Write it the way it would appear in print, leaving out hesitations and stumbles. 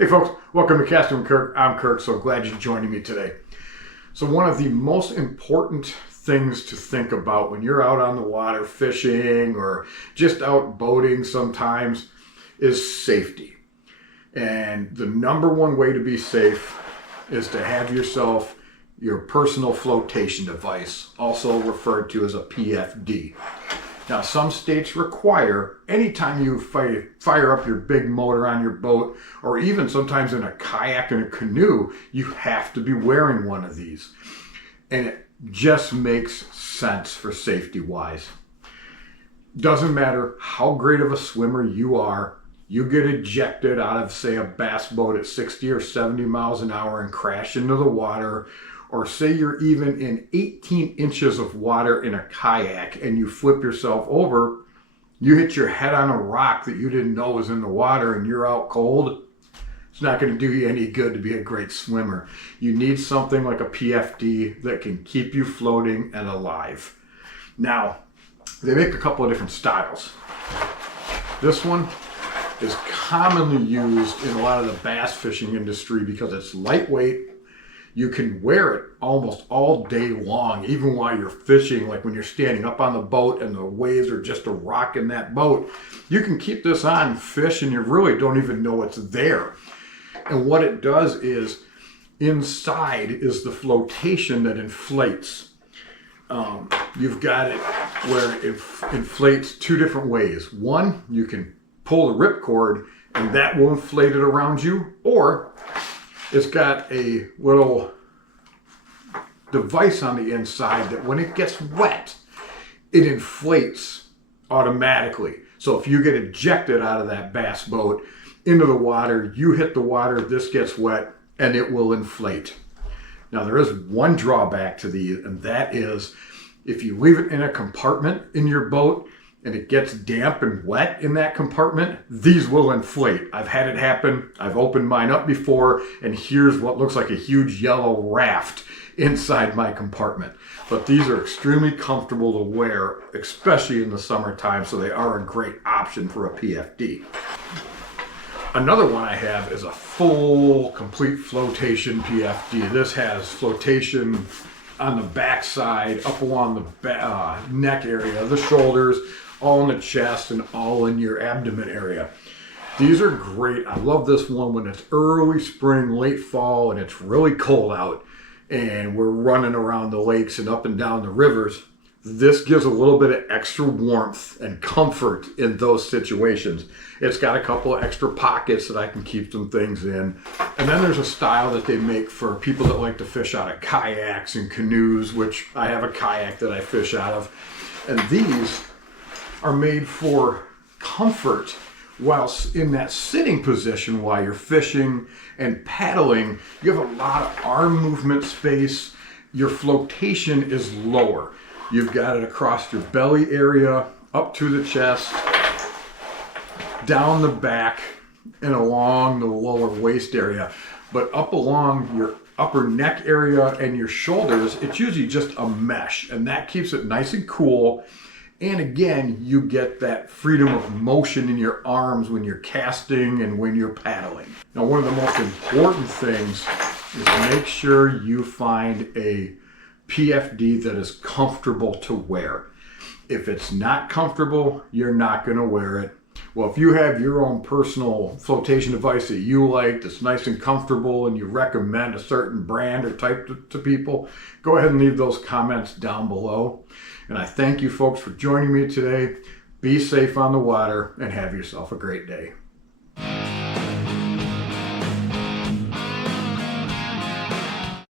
Hey folks, welcome to Casting with Kirk. I'm Kirk, so glad you're joining me today. So one of the most important things to think about when you're out on the water fishing or just out boating sometimes is safety. And the number one way to be safe is to have yourself your personal flotation device, also referred to as a PFD. Now, some states require, anytime you fire up your big motor on your boat, or even sometimes in a kayak and a canoe, you have to be wearing one of these. And it just makes sense for safety-wise. Doesn't matter how great of a swimmer you are, you get ejected out of, say, a bass boat at 60 or 70 miles an hour and crash into the water, or say you're even in 18 inches of water in a kayak and you flip yourself over, you hit your head on a rock that you didn't know was in the water and you're out cold, it's not going to do you any good to be a great swimmer. You need something like a PFD that can keep you floating and alive. Now, they make a couple of different styles. This one is commonly used in a lot of the bass fishing industry because it's lightweight. You can wear it almost all day long, even while you're fishing, like when you're standing up on the boat and the waves are just a rock in that boat. You can keep this on, fish, and you really don't even know it's there. And what it does is, inside is the flotation that inflates. You've got it where it inflates two different ways. One, you can pull the ripcord and that will inflate it around you, or it's got a little device on the inside that when it gets wet, it inflates automatically. So if you get ejected out of that bass boat into the water, you hit the water, this gets wet, and it will inflate. Now there is one drawback to these, and that is if you leave it in a compartment in your boat and it gets damp and wet in that compartment, these will inflate. I've had it happen. I've opened mine up before, and here's what looks like a huge yellow raft inside my compartment. But these are extremely comfortable to wear, especially in the summertime, so they are a great option for a PFD. Another one I have is a full, complete flotation PFD. This has flotation on the back side, up along the neck area, the shoulders, all in the chest, and all in your abdomen area. These are great. I love this one when it's early spring, late fall, and it's really cold out, and we're running around the lakes and up and down the rivers. This gives a little bit of extra warmth and comfort in those situations. It's got a couple of extra pockets that I can keep some things in. And then there's a style that they make for people that like to fish out of kayaks and canoes, which I have a kayak that I fish out of. And these are made for comfort whilst in that sitting position while you're fishing and paddling. You have a lot of arm movement space. Your flotation is lower. You've got it across your belly area, up to the chest, down the back, and along the lower waist area. But up along your upper neck area and your shoulders, it's usually just a mesh, and that keeps it nice and cool. And again, you get that freedom of motion in your arms when you're casting and when you're paddling. Now, one of the most important things is make sure you find a PFD that is comfortable to wear. If it's not comfortable, you're not going to wear it. Well, if you have your own personal flotation device that you like, that's nice and comfortable, and you recommend a certain brand or type to people, go ahead and leave those comments down below. And I thank you folks for joining me today. Be safe on the water and have yourself a great day.